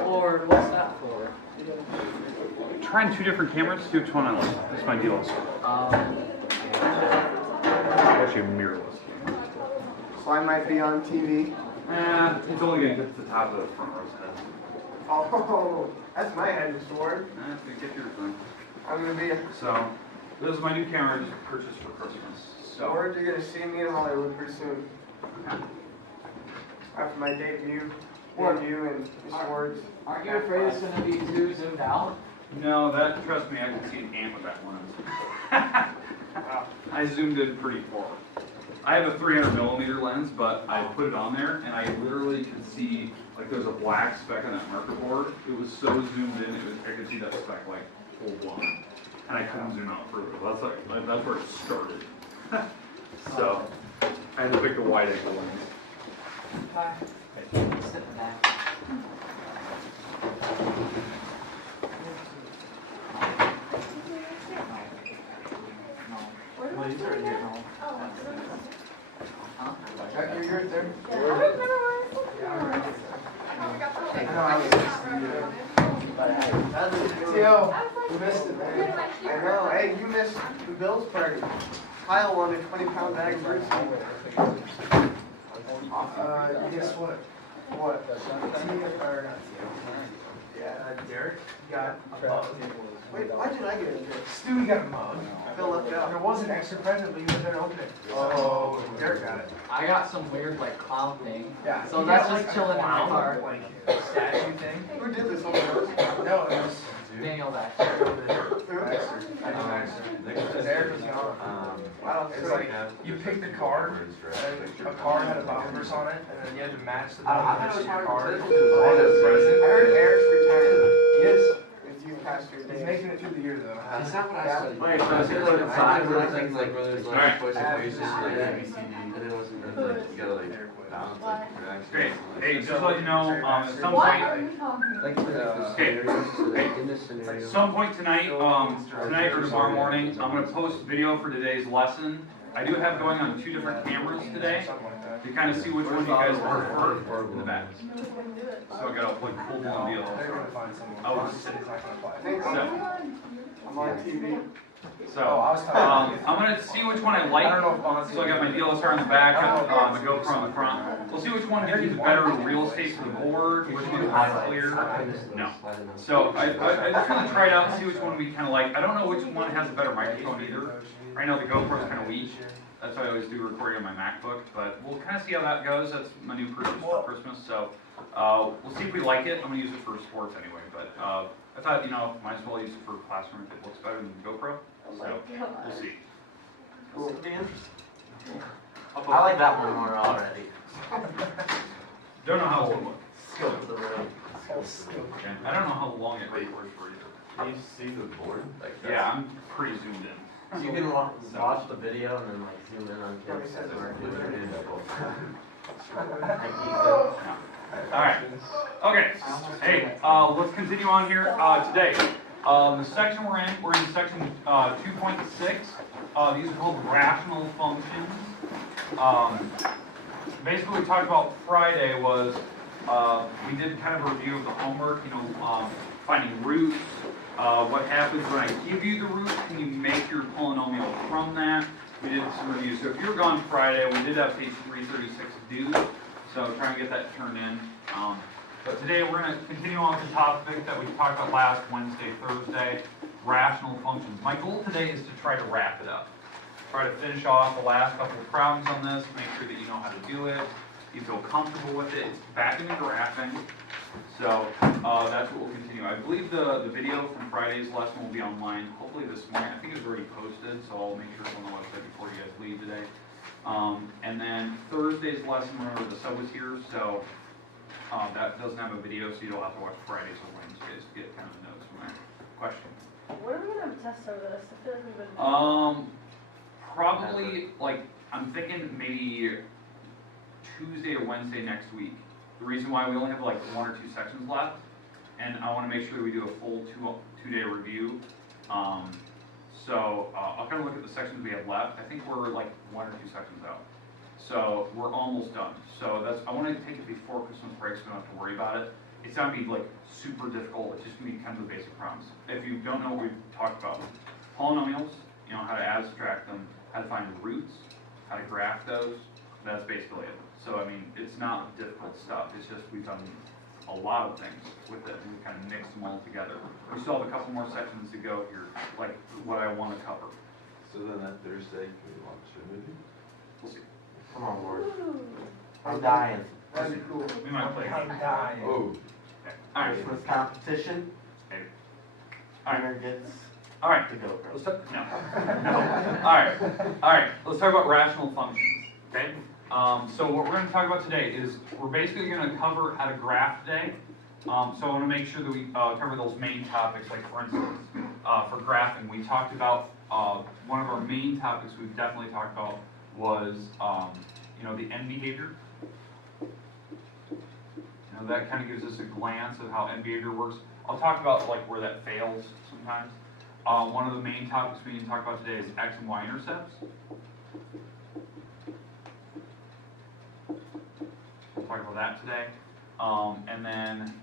Lord, what's that for? Trying 2 different cameras, see which one I like. That's my deal. Actually, mirrorless. So I might be on TV. It's only going to get to the top of the front row's head. Oh, that's my head sword. That's going to get yours then. I'm going to be a So, this is my new camera I just purchased for Christmas. sword. You're going to see me in Hollywood pretty soon. After my debut in the swords. Aren't you afraid it's going to be too zoomed out? No, that, trust me, I can see an ant with that lens. I zoomed in pretty far. I have a 300mm lens, but I put it on there, and I literally could see, like, there's a black speck on that marker board. It was so zoomed in, I could see that speck, like, full blown. And I couldn't zoom out further. That's where it started. So, I had to pick a wide angle lens. Hi. Sit back. Well, he's right here. Huh? You're there. Theo, you missed it, man. I know. Hey, you missed the Bills party. Kyle won a 20-pound bag of roots. Guess what? What? Yeah, Derek got a mug. Wait, why did I get a drink? Stewie got a mug. I feel left out. There was an extra present, but you were there to open it. Oh, Derek got it. I got some weird like clown thing. Yeah. So he that's got, just like, chilling a in my clown, car. like statue thing. Who did this on the No, it was Daniel back. Derek was gone. Wow, It's like you picked a card, and a card had a Bible verse on it, and then you had to match the Bible verse to your card. I heard Eric's retired. Yes. It's you, Pastor He's Dave. making it through the year though. That's not what I said. Wait, so it's like inside, I think like where there's like Alright. choice equations, like A, B, C, D, and then it wasn't like you gotta like balance like fractions. Great. Hey, just to let you know, at some What point, are you talking about? Like for the Okay. scenarios, so Hey. like in this scenario. at some point tonight, tonight or tomorrow morning, I'm going to post video for today's lesson. I do have going on 2 different cameras today Something like that. to kind of see which one you guys prefer in the back. No one do it. So I got a like full blown deal. They're gonna find someone. Oh, He said he's not gonna apply. I think I'm on TV. So, Oh, I was talking. I'm going to see which one I I don't like. know if Bonds. So I got my DLSR in the back, the GoPro on the front. We'll see which one gives you better real estate for the board, which one is more clear. No. So I just want to try it out and see which one we kind of like. I don't know which one has a better microphone either. Right now the GoPro is kind of weak. That's why I always do recording on my MacBook. But we'll kind of see how that goes. That's my new purchase for Christmas. So we'll see if we like it. I'm going to use it for sports anyway. But I thought, you know, might as well use it for classroom if it looks better than the GoPro. So we'll see. Cool. I like that one more already. Don't know how long. Skill to the road. I don't know how long it records for either. Can you see the board? Like Yeah, I'm pretty zoomed in. So you can watch the video and then like zoom in on kids. All right. Okay. Hey, let's continue on here today. The section we're in section 2.6. These are called rational functions. Basically, what we talked about Friday was we did kind of a review of the homework. You know, finding roots. What happens when I give you the root? Can you make your polynomial from that? We did some reviews. So if you were gone Friday, we did have page 336 due. So try and get that turned in. But today we're going to continue on with the topic that we talked about last Wednesday, Thursday, rational functions. My goal today is to try to wrap it up. Try to finish off the last couple of problems on this, make sure that you know how to do it, you feel comfortable with it. It's back into graphing. So that's what we'll continue. I believe the video from Friday's lesson will be online hopefully this morning. I think it's already posted, so I'll make sure it's on the website before you guys leave today. And then Thursday's lesson, remember the sub was here, so that doesn't have a video, so you don't have to watch Fridays or Wednesdays to get kind of notes from that question. What are we gonna test over this? I feel like we've been. Probably like I'm thinking maybe Tuesday or Wednesday next week. The reason why we only have like 1 or 2 sections left, and I want to make sure that we do a full two-day review. So I'll kind of look at the sections we have left. I think we're like 1 or 2 sections out. So we're almost done. So I want to take it before Christmas break so we don't have to worry about it. it's not gonna be like super difficult, it's just gonna be kind of the basic problems. If you don't know what we've talked about, polynomials, you know, how to add, subtract them, how to find the roots, how to graph those, that's basically it. So, I mean, it's not difficult stuff, it's just we've done a lot of things with it, and we kind of mixed them all together. We still have a couple more sections to go here, like what I want to cover. So then that Thursday, can we watch a movie? We'll see. Come on, Lord. I'm dying. That'd be cool. We might play a I'm game. dying. Oh. Okay. All right. Christmas competition. Okay. All right. Winner gets All right. to go. Let's talk. No. All right. All right. Let's talk about rational functions. Okay. So what we're going to talk about today is we're basically going to cover how to graph today. So I want to make sure that we cover those main topics. Like for instance, for graphing, we talked about one of our main topics we've definitely talked about was you know, the end behavior. You know, that kind of gives us a glance of how end behavior works. I'll talk about like where that fails sometimes. One of the main topics we need to talk about today is x and y intercepts. We'll talk about that today. And then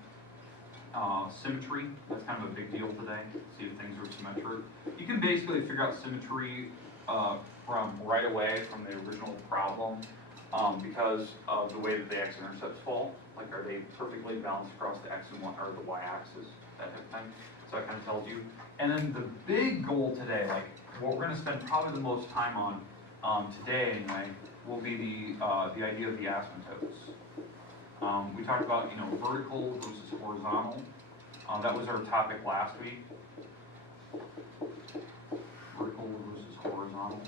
symmetry, that's kind of a big deal today. See if things are symmetric. You can basically figure out symmetry from right away from the original problem because of the way that the x-intercepts fall. Like, are they perfectly balanced across the x and y, or the y-axis, that type of thing. So that kind of tells you. And then the big goal today, like what we're going to spend probably the most time on today anyway, will be the idea of the asymptotes. We talked about, you know, vertical versus horizontal. That was our topic last week. Vertical versus horizontal.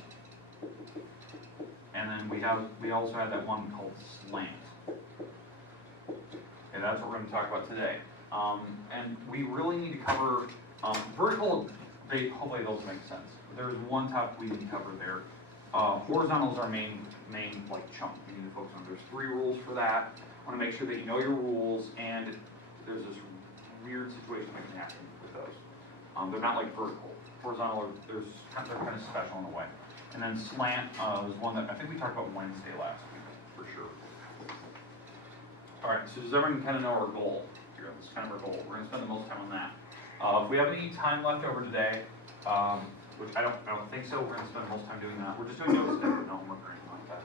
And then we also had that one called slant. Okay, that's what we're going to talk about today. And we really need to cover vertical. Hopefully those make sense. There's one topic we need to cover there. Horizontal is our main like chunk we need to focus on. There's 3 rules for that. I want to make sure that you know your rules, and there's this weird situation that can happen with those. They're not like vertical. Horizontal, they're kind of special in a way. And then slant was one that I think we talked about Wednesday last week, for sure. All right, so does everyone kind of know our goal here? That's kind of our goal. We're going to spend the most time on that. If we have any time left over today, which I don't think so, we're going to spend the most time doing that. We're just doing notes today, no homework or anything like that.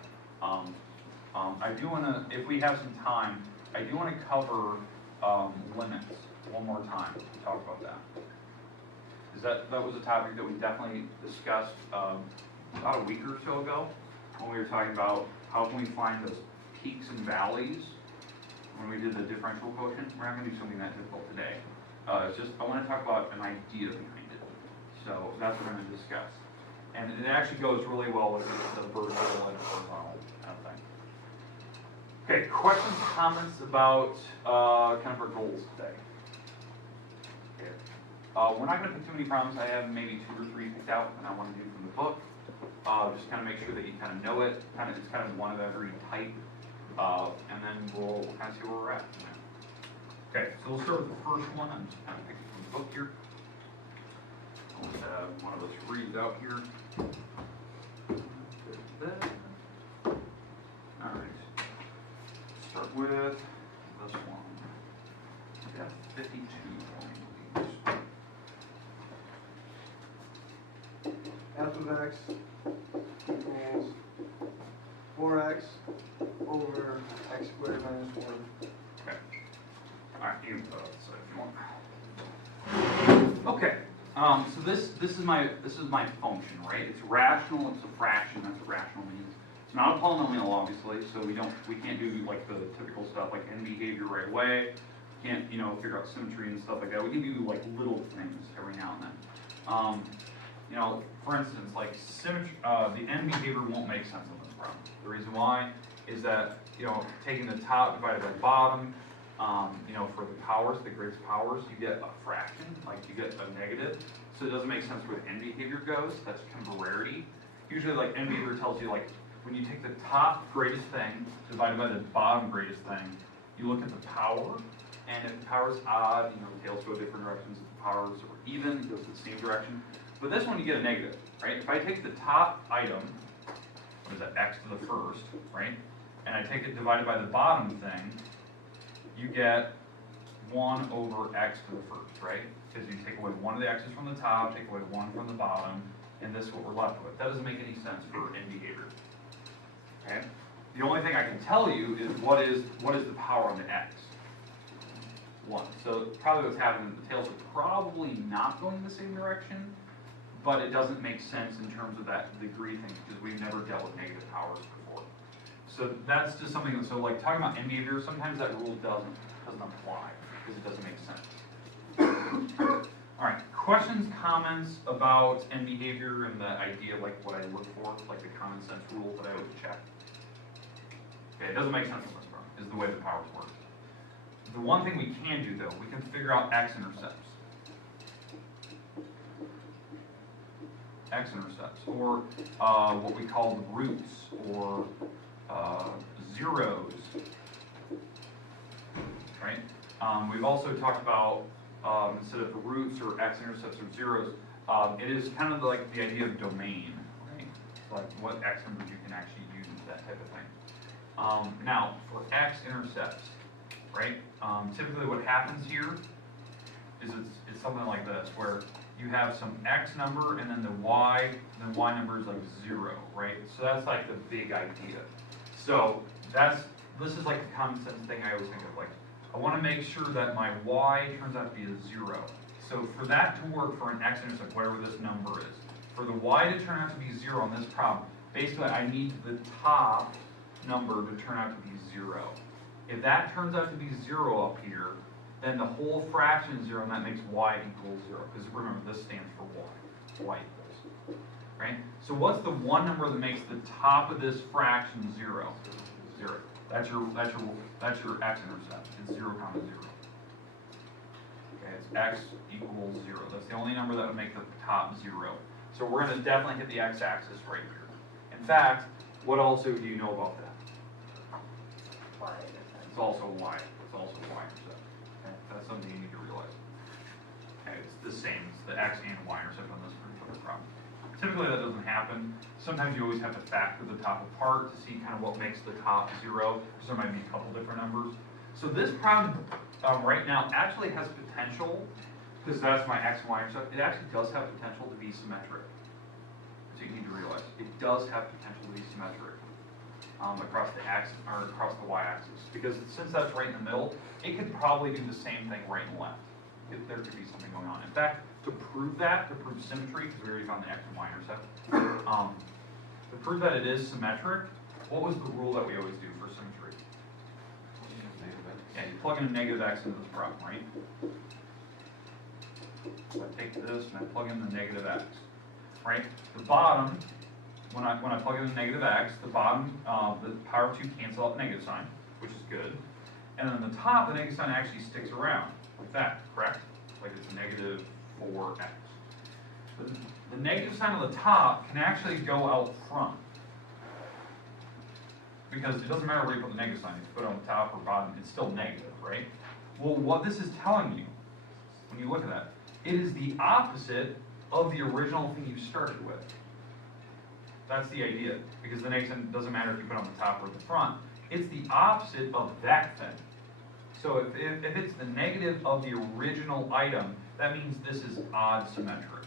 I do want to, if we have some time, I do want to cover limits one more time to talk about that. That was a topic that we definitely discussed about a week or so ago when we were talking about how can we find those peaks and valleys when we did the differential quotient. We're not going to do something that difficult today. It's just, I want to talk about an idea behind it. So that's what we're going to discuss. And it actually goes really well with the vertical and horizontal kind of thing. Okay, questions, comments about kind of our goals today? Okay. We're not going to pick too many problems. I have maybe 2 or 3 picked out and I want to do from the book. Just kind of make sure that you kind of know it. It's kind of one of every type. And then we'll kind of see where we're at. Okay, so we'll start with the first one. I'm just kind of picking from the book here. I'll just have one of us read out here. All right. Start with this one. We got 52 for me, please. F of x equals 4x over x squared minus 1. Okay. All right, you can put it outside if you want. Okay. So this is my function, right? It's rational. It's a fraction. That's what rational means. It's not a polynomial, obviously. So we can't do like the typical stuff like end behavior right away. Can't figure out symmetry and stuff like that. We can do like little things every now and then. For instance, like symmetry, the end behavior won't make sense on this problem. The reason why is that taking the top divided by the bottom. For the powers, the greatest powers, you get a fraction, like you get a negative. So it doesn't make sense where the end behavior goes. That's kind of a rarity. Usually, like end behavior tells you, like when you take the top greatest thing divided by the bottom greatest thing, you look at the power, and if the power is odd, the tails go different directions. If the powers are even, it goes the same direction. But this one, you get a negative, right? If I take the top item, what is that, x to the first, right? And I take it divided by the bottom thing, you get 1 over x to the first, right? Because you take away one of the x's from the top, take away one from the bottom, and this is what we're left with. That doesn't make any sense for end behavior. Okay? The only thing I can tell you is what is the power on the x? 1. So probably what's happening, the tails are probably not going in the same direction, but it doesn't make sense in terms of that degree thing because we've never dealt with negative powers before. So that's just something, so like talking about end behavior, sometimes that rule doesn't apply because it doesn't make sense. All right, questions, comments about end behavior and the idea of like what I look for, like the common sense rule that I always check. Okay, it doesn't make sense in this problem, is the way the powers work. The one thing we can do though, we can figure out x-intercepts. X-intercepts, or what we call the roots, or zeros, right? We've also talked about, instead of the roots or x-intercepts or zeros, it is kind of like the idea of domain, right? Like what x numbers you can actually use, that type of thing. Now, for x-intercepts, right? Typically what happens here is it's something like this, where you have some x number and then the y number is like 0, right? So that's like the big idea. So this is like the common sense thing I always think of, like, I want to make sure that my y turns out to be a 0. So for that to work for an x-intercept, whatever this number is, for the y to turn out to be 0 on this problem, basically I need the top number to turn out to be 0. If that turns out to be 0 up here, then the whole fraction is 0, and that makes y equal 0. Because remember, this stands for y. Y equals. Right? So what's the one number that makes the top of this fraction 0? 0. That's your x-intercept. It's 0, 0. Okay, it's x equals 0. That's the only number that would make the top 0. So we're going to definitely hit the x-axis right here. In fact, what also do you know about that? It's also y. It's also y-intercept. Okay? That's something you need to realize. Okay, it's the same. It's the x and y-intercept on this particular problem. Typically that doesn't happen. Sometimes you always have to factor the top apart to see kind of what makes the top 0, because there might be a couple different numbers. So this problem right now actually has potential, because that's my x and y-intercept, it actually does have potential to be symmetric. So you need to realize, it does have potential to be symmetric. Across the x or across the y-axis, because since that's right in the middle, it could probably do the same thing right and left. There could be something going on. In fact, to prove symmetry, because we already found the x and y-intercept, to prove that it is symmetric, what was the rule that we always do for symmetry? Yeah, you plug in a negative x into this problem, right? So I take this and I plug in the negative x, right? The bottom. When I plug in the negative x, the bottom, the power of 2 cancel out the negative sign, which is good. And then the top, the negative sign actually sticks around, like that, correct? Like it's negative 4x. But the negative sign on the top can actually go out front. Because it doesn't matter where you put the negative sign, if you put it on the top or bottom, it's still negative, right? Well, what this is telling you, when you look at that, it is the opposite of the original thing you started with. That's the idea, because the negative sign doesn't matter if you put it on the top or the front. It's the opposite of that thing. So if it's the negative of the original item, that means this is odd symmetric.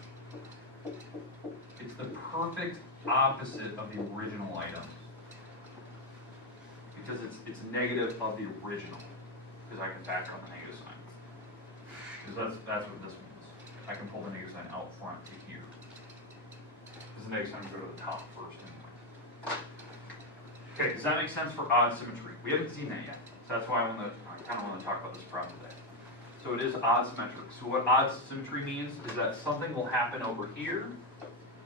It's the perfect opposite of the original item. Because it's negative of the original. Because I can factor out the negative sign. Because that's what this means. I can pull the negative sign out front to here. The next time we go to the top first anyway. Okay, does that make sense for odd symmetry? We haven't seen that yet. So that's why I kind of want to talk about this problem today. So it is odd symmetric. So what odd symmetry means is that something will happen over here,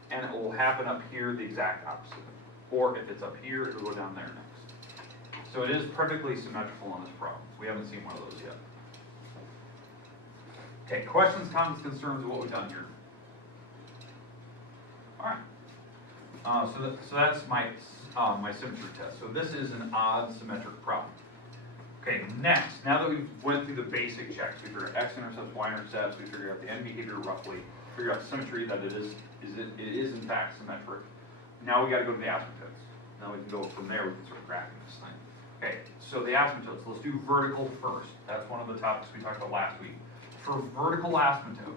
and it will happen up here the exact opposite. Or if it's up here, it will go down there next. So it is perfectly symmetrical on this problem. We haven't seen one of those yet. Okay, questions, comments, concerns of what we've done here? All right. So that's my symmetry test. So this is an odd symmetric problem. Okay, next, now that we've went through the basic checks, we figured out x-intercepts, y-intercepts, we figured out the end behavior roughly, figured out symmetry, that it is in fact symmetric. Now we got to go to the asymptotes. Now we can go from there, we can start graphing this thing. Okay, so the asymptotes, let's do vertical first. That's one of the topics we talked about last week. For vertical asymptotes,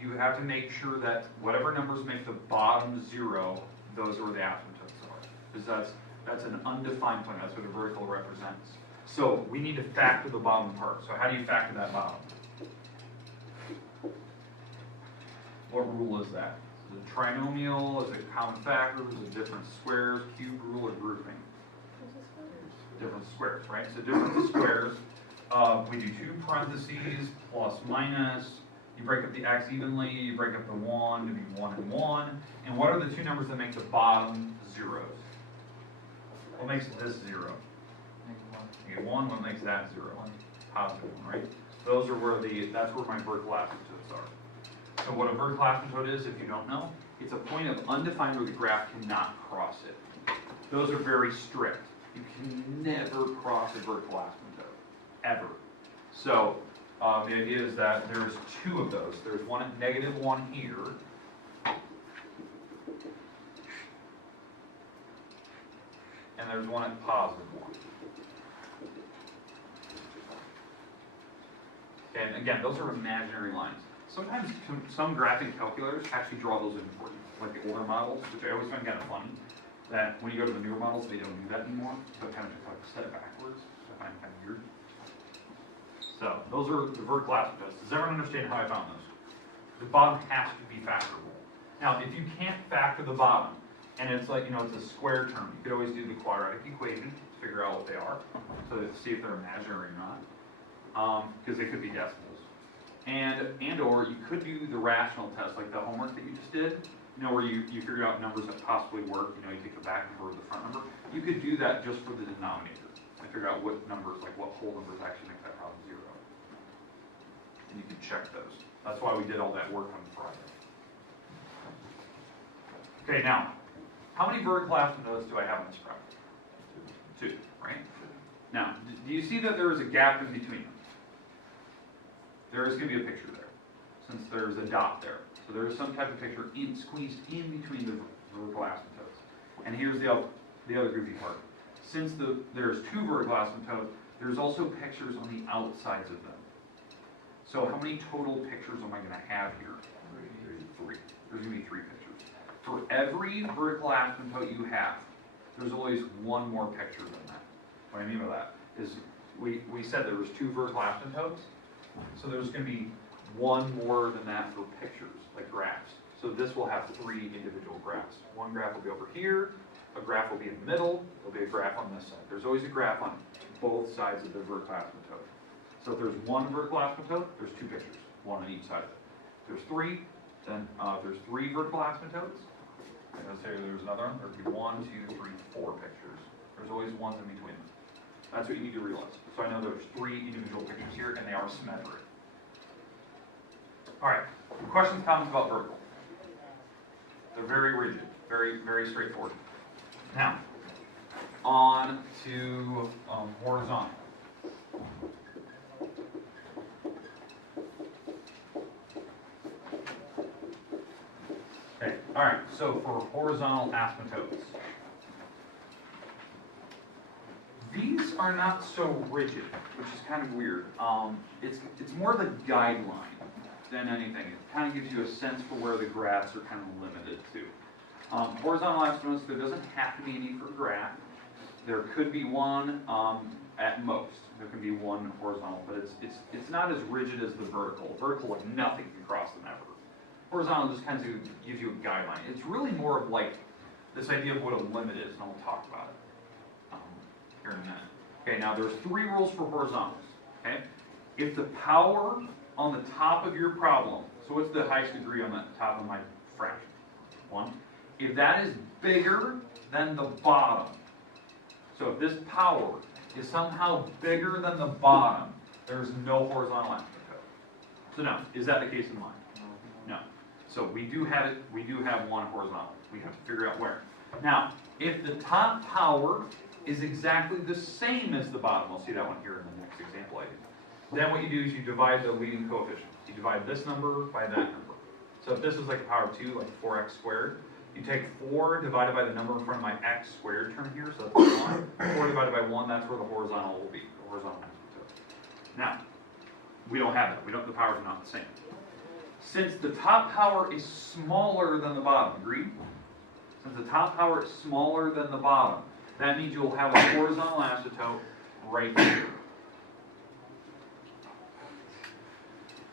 you have to make sure that whatever numbers make the bottom 0, those are where the asymptotes are. Because that's an undefined point, that's what a vertical represents. So we need to factor the bottom part. So how do you factor that bottom? What rule is that? Is it trinomial? Is it common factors? Is it different squares, cube rule, or grouping? Different squares, right? So different squares, we do 2 parentheses, plus, minus. You break up the x evenly, you break up the 1 to be 1 and 1. And what are the 2 numbers that make the bottom zeros? What makes this 0? You get 1, what makes that 0? Positive 1, right? Those are where that's where my vertical asymptotes are. So what a vertical asymptote is, if you don't know, it's a point of undefined where the graph cannot cross it. Those are very strict. You can never cross a vertical asymptote, ever. So the idea is that there's 2 of those. There's one at -1 here. And there's one at +1. And again, those are imaginary lines. Sometimes some graphing calculators actually draw those in for you, like the older models, which I always find kind of funny, that when you go to the newer models, they don't do that anymore, so it kind of just like set it backwards, which I find kind of weird. So, those are the vertical asymptotes. Does everyone understand how I found those? The bottom has to be factorable. Now, if you can't factor the bottom, and it's like, it's a square term, you could always do the quadratic equation to figure out what they are, so to see if they're imaginary or not, because they could be decimals. And or you could do the rational test, like the homework that you just did, where you figure out numbers that possibly work, you take the back number or the front number. You could do that just for the denominator, and figure out what numbers, like what whole numbers actually make that problem 0. And you can check those. That's why we did all that work on Friday. Okay, now, how many vertical asymptotes do I have in this problem? 2, right? Now, do you see that there is a gap in between them? There is going to be a picture there, since there's a dot there. So there is some type of picture squeezed in between the vertical asymptotes. And here's the other goofy part. Since there's 2 vertical asymptotes, there's also pictures on the outsides of them. So how many total pictures am I going to have here? 3. There's going to be 3 pictures. For every vertical asymptote you have, there's always one more picture than that. What I mean by that is we said there was 2 vertical asymptotes, so there's going to be one more than that for pictures, like graphs. So this will have 3 individual graphs. One graph will be over here, a graph will be in the middle, there'll be a graph on this side. There's always a graph on both sides of the vertical asymptote. So if there's 1 vertical asymptote, there's 2 pictures, 1 on each side of it. If there's 3, then there's 3 vertical asymptotes. And let's say there's another one, there'd be 1, 2, 3, 4 pictures. There's always ones in between them. That's what you need to realize. So I know there's 3 individual pictures here, and they are symmetric. All right, questions, comments about vertical? They're very rigid, very, very straightforward. Now, on to horizontal. Okay, all right, so for horizontal asymptotes, these are not so rigid, which is kind of weird. It's more of a guideline than anything. It kind of gives you a sense for where the graphs are kind of limited to. Horizontal asymptotes, there doesn't have to be any for graph. There could be one at most. There can be one horizontal, but it's not as rigid as the vertical. Vertical, like nothing can cross them ever. Horizontal just kind of gives you a guideline. It's really more of like this idea of what a limit is, and I'll talk about it here in a minute. Okay, now there's 3 rules for horizontals. Okay, if the power on the top of your problem, so what's the highest degree on the top of my fraction? 1. If that is bigger than the bottom, so if this power is somehow bigger than the bottom, there's no horizontal asymptote. So now, is that the case in mine? No. So we do have it. We do have one horizontal. We have to figure out where. Now, if the top power is exactly the same as the bottom, we'll see that one here in the next example I did. Then what you do is you divide the leading coefficient. You divide this number by that number. So if this was like the power of 2, like 4x squared, you take 4 divided by the number in front of my x squared term here, so that's 1. 4 divided by 1, that's where the horizontal will be, the horizontal asymptote. Now, we don't have that. The powers are not the same. Since the top power is smaller than the bottom, agreed? Since the top power is smaller than the bottom, that means you'll have a horizontal asymptote right here.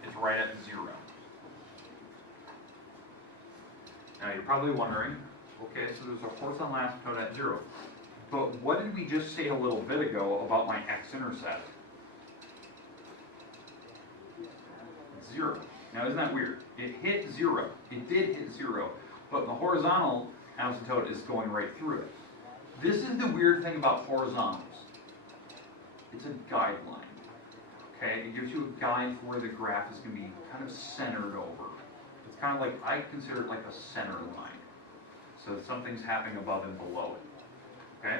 It's right at 0. Now you're probably wondering, okay, so there's a horizontal asymptote at 0. But what did we just say a little bit ago about my x-intercept? 0. Now isn't that weird? It hit 0. It did hit 0. But the horizontal asymptote is going right through it. This is the weird thing about horizontals. It's a guideline. Okay? It gives you a guide for where the graph is going to be kind of centered over. It's kind of like, I consider it like a center line. So something's happening above and below it. Okay?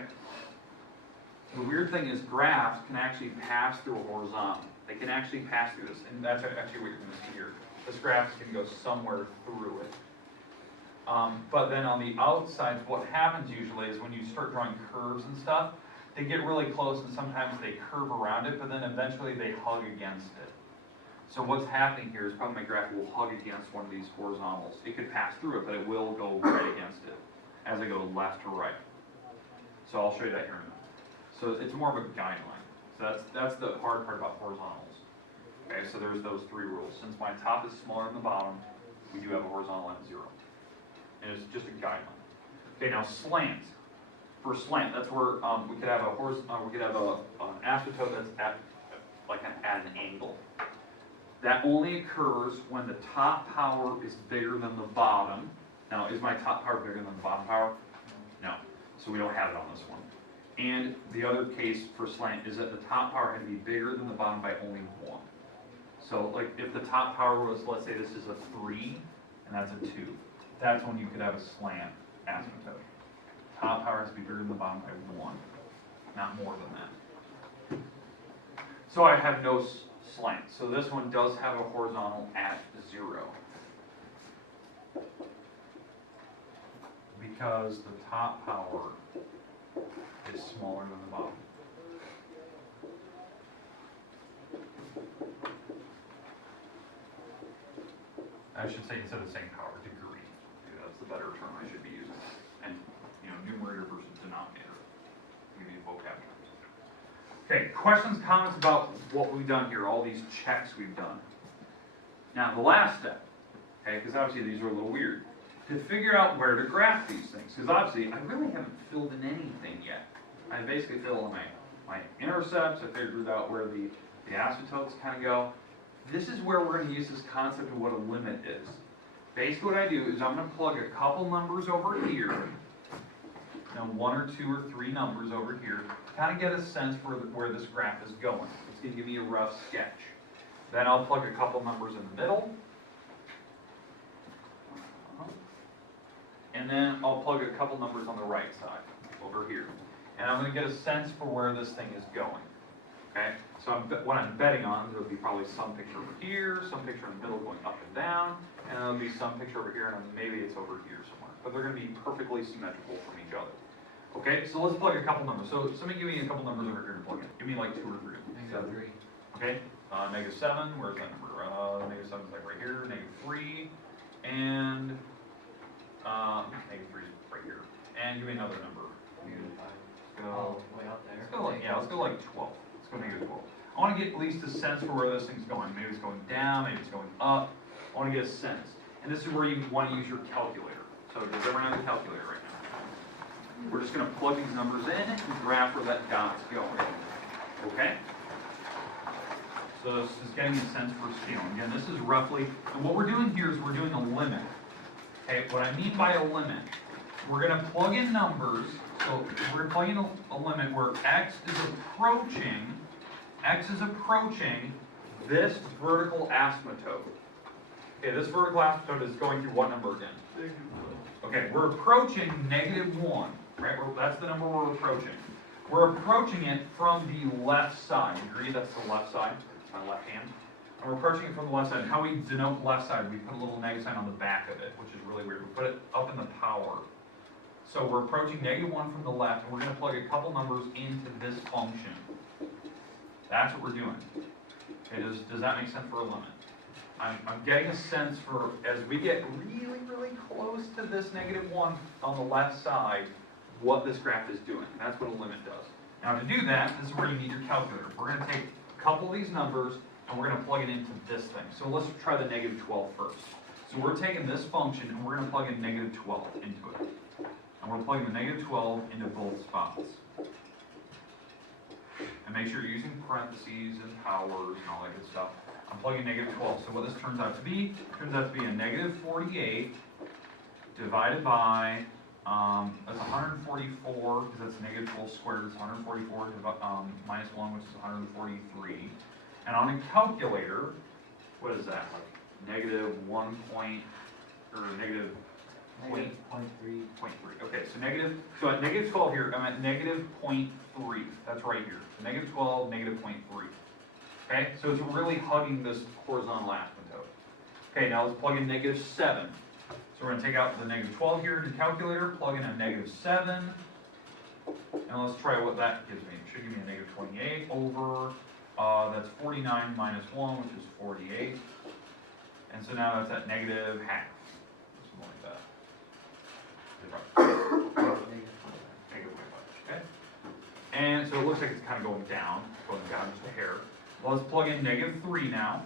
The weird thing is graphs can actually pass through a horizontal. They can actually pass through this, and that's actually what you're going to see here. This graph can go somewhere through it. But then on the outside, what happens usually is when you start drawing curves and stuff, they get really close and sometimes they curve around it, but then eventually they hug against it. So what's happening here is probably my graph will hug against one of these horizontals. It could pass through it, but it will go right against it as I go left to right. So I'll show you that here in a minute. So it's more of a guideline. So that's the hard part about horizontals. Okay, so there's those 3 rules. Since my top is smaller than the bottom, we do have a horizontal at 0. And it's just a guideline. Okay, now slant. For slant, that's where we could have an asymptote that's at an angle. That only occurs when the top power is bigger than the bottom. Now, is my top power bigger than the bottom power? No. So we don't have it on this one. And the other case for slant is that the top power had to be bigger than the bottom by only 1. So like if the top power was, let's say this is a 3 and that's a 2, that's when you could have a slant asymptote. Top power has to be bigger than the bottom by 1, not more than that. So I have no slant. So this one does have a horizontal at 0. Because the top power is smaller than the bottom. I should say instead of saying power, degree. That's the better term I should be using. And, numerator versus denominator. We need vocab terms. Okay, questions, comments about what we've done here, all these checks we've done. Now, the last step, okay, because obviously these are a little weird, to figure out where to graph these things. Because obviously, I really haven't filled in anything yet. I basically filled in my intercepts, I figured out where the asymptotes kind of go. This is where we're going to use this concept of what a limit is. Basically what I do is I'm going to plug a couple numbers over here, and 1 or 2 or 3 numbers over here, kind of get a sense for where this graph is going. It's going to give me a rough sketch. Then I'll plug a couple numbers in the middle, and then I'll plug a couple numbers on the right side, over here. And I'm going to get a sense for where this thing is going. Okay? So what I'm betting on, there'll be probably some picture over here, some picture in the middle going up and down, and there'll be some picture over here, and maybe it's over here somewhere. But they're going to be perfectly symmetrical from each other. Okay, so let's plug a couple numbers. So somebody give me a couple numbers over here to plug in. Give me like 2 or 3. -3. Okay, -7, where's that number? -7 is like right here, -3, and -3 is right here. And give me another number. Oh, way up there. Let's go like 12. Let's go -12. I want to get at least a sense for where this thing's going. Maybe it's going down, maybe it's going up. I want to get a sense. And this is where you want to use your calculator. So does everyone have a calculator right now? We're just going to plug these numbers in and graph where that dot's going. Okay? So this is getting a sense for scale. Again, this is roughly, and what we're doing here is we're doing a limit. Okay, what I mean by a limit, we're going to plug in numbers. So we're plugging a limit where x is approaching this vertical asymptote. Okay, this vertical asymptote is going through what number again? Okay, we're approaching -1, right? That's the number we're approaching. We're approaching it from the left side. Agree that's the left side? my left hand. And we're approaching it from the left side. How we denote the left side, we put a little negative sign on the back of it, which is really weird. We put it up in the power. So we're approaching -1 from the left, and we're going to plug a couple numbers into this function. That's what we're doing. Okay, does that make sense for a limit? I'm getting a sense for, as we get really, really close to this -1 on the left side, what this graph is doing. That's what a limit does. Now to do that, this is where you need your calculator. We're going to take a couple of these numbers, and we're going to plug it into this thing. So let's try the -12 first. So we're taking this function, and we're going to plug in -12 into it. And we're plugging the -12 into both spots. And make sure you're using parentheses and powers and all that good stuff. I'm plugging -12. So what this turns out to be, turns out to be a -48 divided by, that's 144, because that's -12 squared, it's 144 minus 1, which is 143. And on a calculator, what is that, like -1 point, or negative point? .3. Okay, so at -12 here, I'm at -0.3. That's right here. So -12, -0.3. Okay, so it's really hugging this horizontal asymptote. Okay, now let's plug in -7. So we're going to take out the -12 here in the calculator, plug in a -7, and let's try what that gives me. It should give me a -28 over, that's 49 minus 1, which is 48. And so now that's at -12. Something like that. Okay. And so it looks like it's kind of going down just a hair. Well, let's plug in -3 now.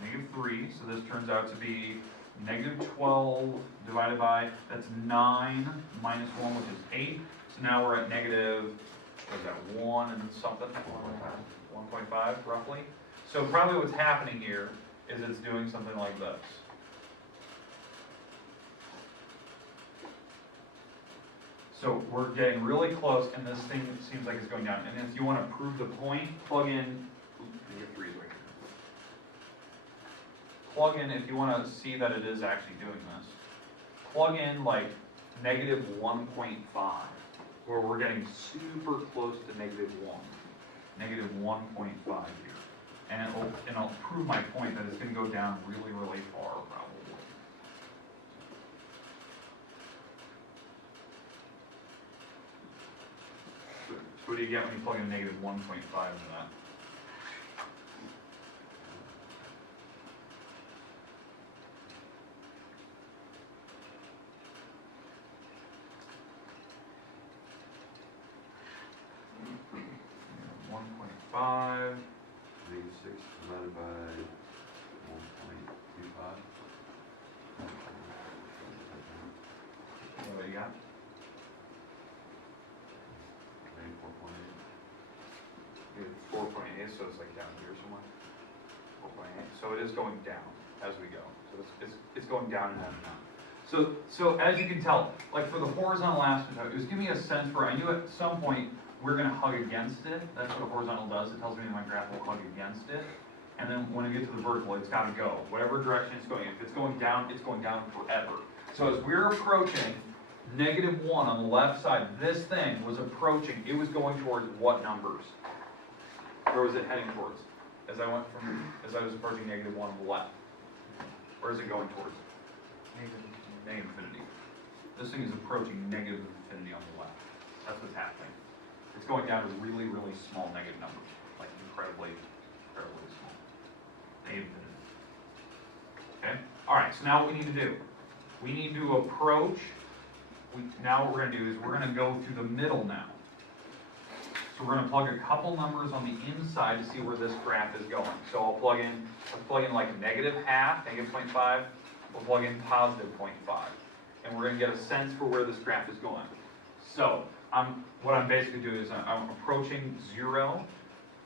-3, so this turns out to be -12 divided by, that's 9 minus 1, which is 8. So now we're at what is that, 1 and something? 1.5 roughly. So probably what's happening here is it's doing something like this. So we're getting really close, and this thing seems like it's going down. And if you want to prove the point, plug in, -3 is right here. Plug in, if you want to see that it is actually doing this, plug in like -1.5, where we're getting super close to -1. -1.5 here. And it'll prove my point that it's going to go down really, really far, probably. So what do you get when you plug in -1.5 into that? -1.5. -6 divided by 1.25. What do you got? 4.8, so it's like down here somewhere. 4.8. So it is going down as we go. So it's going down and down and down. So as you can tell, like for the horizontal asymptote, it was giving me a sense where I knew at some point we're going to hug against it. That's what a horizontal does. It tells me that my graph will hug against it. And then when I get to the vertical, it's got to go. Whatever direction it's going. If it's going down forever. So as we're approaching -1 on the left side, this thing was approaching, it was going towards what numbers? Where was it heading towards? As I was approaching -1 on the left. Where is it going towards? Negative infinity. This thing is approaching negative infinity on the left. That's what's happening. It's going down to really, really small negative numbers. Like incredibly, incredibly small. Negative infinity. Okay? Alright, so now what we need to do. We need to approach, now what we're going to do is we're going to go through the middle now. So we're going to plug a couple numbers on the inside to see where this graph is going. So I'll plug in like -0.5, -0.5. We'll plug in +0.5. And we're going to get a sense for where this graph is going. So what I'm basically doing is I'm approaching 0.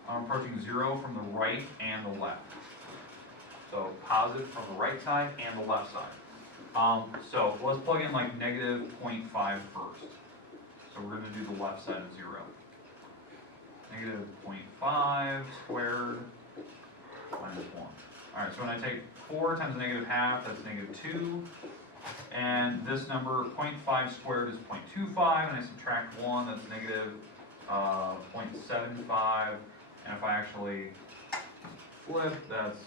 I'm approaching 0 from the right and the left. So positive from the right side and the left side. So let's plug in like -0.5 first. So we're going to do the left side of 0. -0.5 squared minus 1. Alright, so when I take 4 times -0.5, that's -2. And this number, 0.5 squared is 0.25, and I subtract 1, that's 0.75, and if I actually flip, that's